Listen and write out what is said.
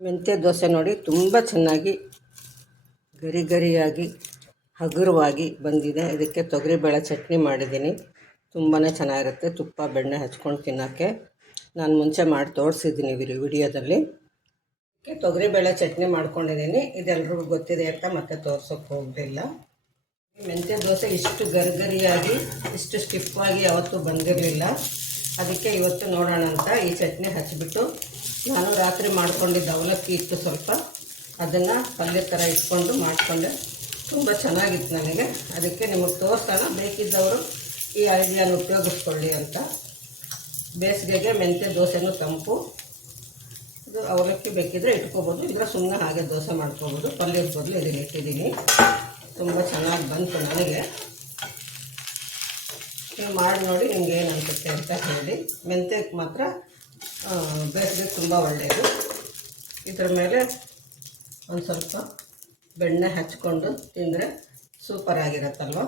ಮೆಂತ್ಯ ದೋಸೆ ನೋಡಿ ತುಂಬ ಚೆನ್ನಾಗಿ ಗರಿ ಗರಿಯಾಗಿ, ಹಗುರವಾಗಿ ಬಂದಿದೆ. ಇದಕ್ಕೆ ತೊಗರಿಬೇಳೆ ಚಟ್ನಿ ಮಾಡಿದ್ದೀನಿ. ತುಂಬಾ ಚೆನ್ನಾಗಿರುತ್ತೆ. ತುಪ್ಪ, ಬೆಣ್ಣೆ ಹಚ್ಕೊಂಡು ತಿನ್ನೋಕ್ಕೆ. ನಾನು ಮುಂಚೆ ಮಾಡಿ ತೋರಿಸಿದ್ದೀನಿ ವಿಡಿ ವಿಡಿಯೋದಲ್ಲಿ. ಇದಕ್ಕೆ ತೊಗರಿಬೇಳೆ ಚಟ್ನಿ ಮಾಡ್ಕೊಂಡಿದ್ದೀನಿ. ಇದೆಲ್ರಿಗೂ ಗೊತ್ತಿದೆ ಅಂತ ಮತ್ತೆ ತೋರ್ಸೋಕ್ಕೆ ಹೋಗಲಿಲ್ಲ. ಮೆಂತ್ಯ ದೋಸೆ ಇಷ್ಟು ಗರಿಗರಿಯಾಗಿ ಇಷ್ಟು ಸ್ಟಿಫಾಗಿ ಯಾವತ್ತೂ ಬಂದಿರಲಿಲ್ಲ. ಅದಕ್ಕೆ ಇವತ್ತು ನೋಡೋಣ ಅಂತ ಈ ಚಟ್ನಿ ಹಚ್ಚಿಬಿಟ್ಟು ನಾನು ರಾತ್ರಿ ಮಾಡ್ಕೊಂಡಿದ್ದ ಅವಲಕ್ಕಿ ಇತ್ತು ಸ್ವಲ್ಪ. ಅದನ್ನು ಪಲ್ಯ ಥರ ಇಟ್ಕೊಂಡು ಮಾಡಿಕೊಂಡೆ. ತುಂಬ ಚೆನ್ನಾಗಿತ್ತು ನನಗೆ. ಅದಕ್ಕೆ ನಿಮಗೆ ತೋರ್ಸೋಣ, ಬೇಕಿದ್ದವರು ಈ ಐಡಿಯಾನ ಉಪಯೋಗಿಸ್ಕೊಳ್ಳಿ ಅಂತ. ಬೇಸಿಗೆಗೆ ಮೆಂತ್ಯ, ದೋಸೆನೂ ತಂಪು. ಇದು ಅವಲಕ್ಕಿ ಬೇಕಿದ್ರೆ ಇಟ್ಕೋಬೋದು. ಇದರ ಸುಮ್ಮನೆ ಹಾಗೆ ದೋಸೆ ಮಾಡ್ಕೋಬೋದು. ಪಲ್ಯದ ಬದಲು ಇದನ್ನು ಇಟ್ಟಿದ್ದೀನಿ. ತುಂಬ ಚೆನ್ನಾಗಿ ಬಂತು ನನಗೆ. ನೀವು ಮಾಡಿ ನೋಡಿ ನಿಮ್ಗೆ ಏನು ಅನಿಸುತ್ತೆ ಅಂತ ಹೇಳಿ. ಮೆಂತ್ಯಕ್ಕೆ ಮಾತ್ರ ಬೇಸಿಗೆ ತುಂಬ ಒಳ್ಳೆಯದು ಇದ್ರ ಮೇಲೆ ಒಂದು ಸ್ವಲ್ಪ ಬೆಣ್ಣೆ ಹಚ್ಕೊಂಡು ತಿಂದರೆ ಸೂಪರ್ ಆಗಿರತ್ತಲ್ವ?